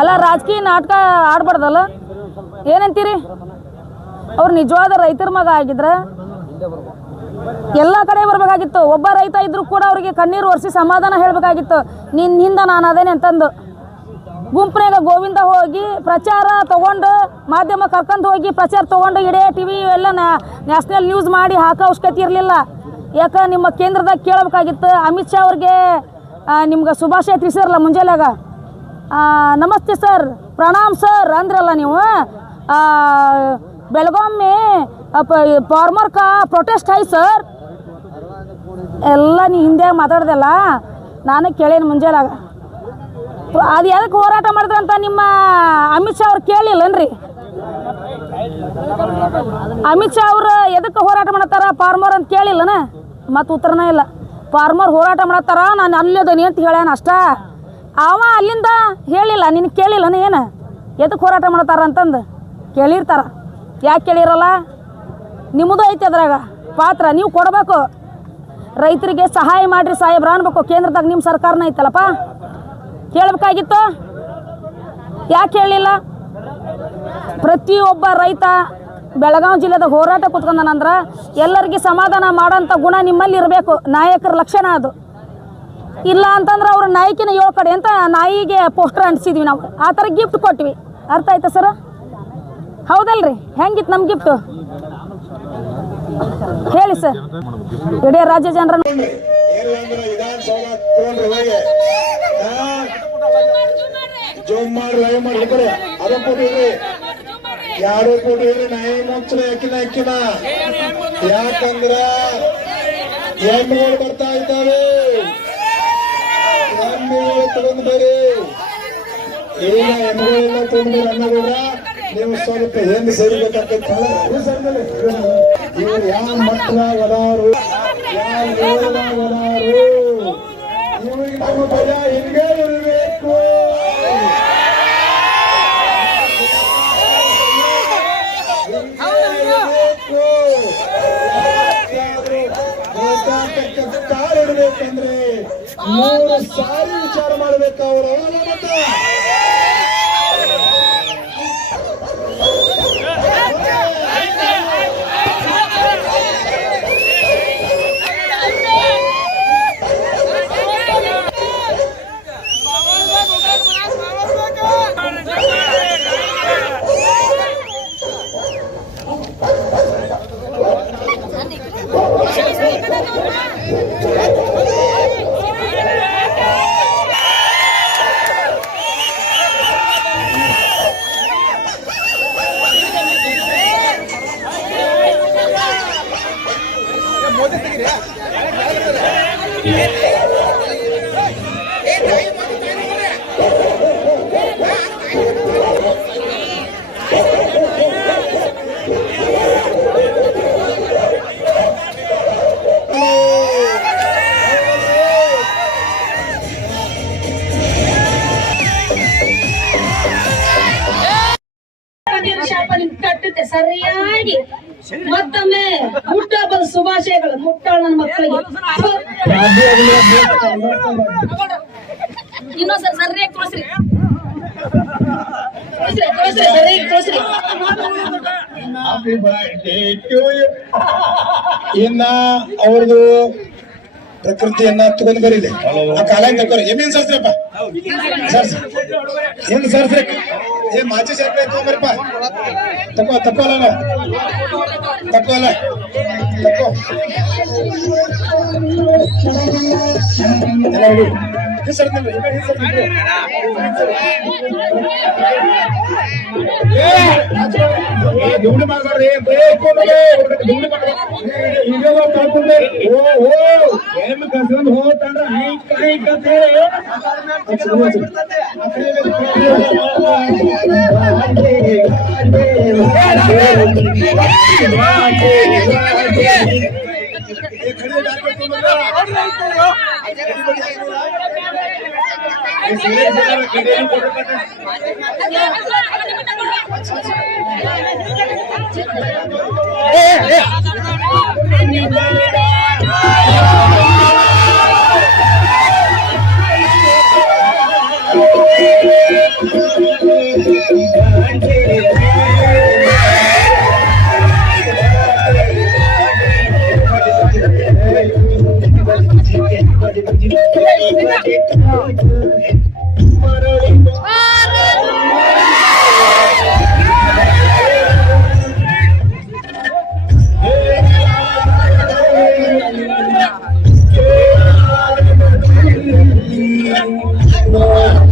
ಅಲ್ಲ ರಾಜಕೀಯ ನಾಟಕ ಆಡ್ಬಾರ್ದಲ್ಲ, ಏನಂತೀರಿ? ಅವ್ರು ನಿಜವಾದ ರೈತರ ಮಗ ಆಗಿದ್ರೆ ಎಲ್ಲ ಕಡೆ ಬರಬೇಕಾಗಿತ್ತು. ಒಬ್ಬ ರೈತ ಇದ್ರೂ ಕೂಡ ಅವರಿಗೆ ಕಣ್ಣೀರು ಒರೆಸಿ ಸಮಾಧಾನ ಹೇಳಬೇಕಾಗಿತ್ತು, ನಿನ್ನಿಂದ ನಾನು ಅದೇನೆ ಅಂತಂದು. ಗುಂಪಿನಾಗ ಗೋವಿಂದ ಹೋಗಿ ಪ್ರಚಾರ ತೊಗೊಂಡು, ಮಾಧ್ಯಮ ಕರ್ಕೊಂಡು ಹೋಗಿ ಪ್ರಚಾರ ತೊಗೊಂಡು ಇಡೇ ಟಿ ವಿ ಎಲ್ಲ ನ್ಯಾಷನಲ್ ನ್ಯೂಸ್ ಮಾಡಿ ಹಾಕೋ ಅವಶ್ಯಕತೆ ಇರಲಿಲ್ಲ. ಯಾಕೆ ನಿಮ್ಮ ಕೇಂದ್ರದಾಗ ಕೇಳಬೇಕಾಗಿತ್ತು. ಅಮಿತ್ ಶಾ ಅವ್ರಿಗೆ ನಿಮ್ಗೆ ಶುಭಾಶಯ ತಿಳಿಸಿರಲ್ಲ ಮುಂಜಾನೆಯಾಗ, ನಮಸ್ತೆ ಸರ್, ಪ್ರಣಾಮ್ ಸರ್ ಅಂದ್ರಲ್ಲ ನೀವು. बेलगाम में फार्मर का प्रोटेस्ट है सर ಎಲ್ಲ ನೀ ಹಿಂದೆ ಮಾತಾಡ್ದಲ್ಲ, ನಾನು ಕೇಳೇನು ಮುಂಜಾನಾಗ. ಅದು ಎದಕ್ಕೆ ಹೋರಾಟ ಮಾಡಿದ್ರಂತ ನಿಮ್ಮ ಅಮಿತ್ ಶಾ ಅವ್ರು ಕೇಳಿಲ್ಲನ್ರಿ? ಅಮಿತ್ ಶಾ ಅವ್ರು ಎದಕ್ಕೆ ಹೋರಾಟ ಮಾಡತ್ತಾರ ಫಾರ್ಮರ್ ಅಂತ ಕೇಳಿಲ್ಲನ? ಮತ್ತು ಉತ್ತರನೇ ಇಲ್ಲ. ಫಾರ್ಮರ್ ಹೋರಾಟ ಮಾಡತ್ತಾರ, ನಾನು ಅಲ್ಲದನಿ ಅಂತ ಹೇಳ್ಯಾನ ಅಷ್ಟ. ಅವ ಅಲ್ಲಿಂದ ಹೇಳಿಲ್ಲ, ನಿನಗೆ ಕೇಳಿಲ್ಲನ ಏನು ಎದಕ್ಕೆ ಹೋರಾಟ ಮಾಡತ್ತಾರ ಅಂತಂದು? ಕೇಳಿರ್ತಾರ, ಯಾಕೆ ಕೇಳಿರಲ್ಲ? ನಿಮ್ಮದು ಐತೆ ಅದ್ರಾಗ ಪಾತ್ರ, ನೀವು ಕೊಡಬೇಕು. ರೈತರಿಗೆ ಸಹಾಯ ಮಾಡಿರಿ ಸಾಹೇಬ್ರ ಅನ್ಬೇಕು. ಕೇಂದ್ರದಾಗ ನಿಮ್ಮ ಸರ್ಕಾರನ ಐತಲ್ಲಪ್ಪ, ಕೇಳಬೇಕಾಗಿತ್ತು, ಯಾಕೆ ಕೇಳಲಿಲ್ಲ? ಪ್ರತಿಯೊಬ್ಬ ರೈತ ಬೆಳಗಾವಿ ಜಿಲ್ಲೆದಾಗ ಹೋರಾಟ ಕೂತ್ಕೊಂಡನಂದ್ರೆ ಎಲ್ಲರಿಗೆ ಸಮಾಧಾನ ಮಾಡೋಂಥ ಗುಣ ನಿಮ್ಮಲ್ಲಿ ಇರಬೇಕು. ನಾಯಕರ ಲಕ್ಷಣ ಅದು. ಇಲ್ಲ ಅಂತಂದ್ರೆ ಅವ್ರ ನಾಯಕಿನ 7 ಕಡೆ ಅಂತ ನಾಯಿಗೆ ಪೋಸ್ಟರ್ ಅಂಟಿಸಿದ್ವಿ ನಾವು, ಆ ಥರ ಗಿಫ್ಟ್ ಕೊಟ್ವಿ. ಅರ್ಥ ಆಯ್ತಾ ಸರ? ಹೌದಲ್ರಿ? ಹೆಂಗಿತ್ತು ನಮ್ಮ ಗಿಫ್ಟು ಹೇಳಿ ಸರ್. ಇಡೀ ರಾಜ್ಯ ಜನರ ಯಾರು ಕೊಡಿರಿ ನಾಯಿ ಮುಚ್ಚಲ ಯಾಕಿನ ಯಾಕಂದ್ರ ಎಮ್ಮೆಗಳು ಬರ್ತಾ ಇದ್ದಾವೆ. ಎಮ್ಮೆಗಳು ತಗೊಂಡ್ ಬರ್ರಿ, ಈಗ ಎಮ್ಮೆಗಳೆಲ್ಲ ತಗೊಂಡ್ಬರಿ ಅನ್ನೋದ್ರ ನೀವು ಸ್ವಲ್ಪ ಹೆಂಗ್ ಸೇರಿಬೇಕಾಗ್ತೈತೆ. ಇವ್ರು ಯಾವ ಮಕ್ಕಳ ಒಲಾರು, ಯಾವ ಒಲಾರು, ಇವ್ರಿಗೆ ನಮ್ಮ ಭಯ ಹಿಂಗೆ ಇರಬೇಕು. ಕಾಲಿಡ್ಬೇಕಂದ್ರೆ 3 ಸಾರಿ ವಿಚಾರ ಮಾಡ್ಬೇಕು ಅವರು. ಸರಿಯಾಗಿ ಮತ್ತೊಮ್ಮೆ ಹುಟ್ಟಹಬ್ಬದ ಶುಭಾಶಯಗಳು ಮುಟ್ಟಾಳ ನನ್ನ ಮಕ್ಕಳಿಗೆ. ಇನ್ನೊಂದ್ಸರಿ ಸರಿಯಾಗಿ ತೋರಿಸ್ರಿ, ಸರಿಯಾಗಿ ತೋರಿಸ್ರಿ. ಇನ್ನ ಅವ್ರದ್ದು ಪ್ರಕೃತಿಯನ್ನ ತಗೊಂಡ್ ಬರೀಲಿ. ಆ ಕಾಲ ಏನೇನ್ ಸರ್ಸ್ರಪ್ಪ ಏನ್ ಸರ್ಸ್ರಿ? ಮಾಚಿ ಸರ್ಕಾರ ತಗೊಂಬರಪ್ಪ. ತಕ್ಕೋಲ್ಲ ದುಂಡು ಮಾಡ್ಬಾರ್ರಿ, ದುಂಡು ಮಾಡ್ಕೊಂಡೆ ಏನು ಕಸ್ಕೊಂಡ್ ಹೋಗ್ತಂದ್ರ ಹೈಕ್ ಅಂತ ಹೇಳಿ Oh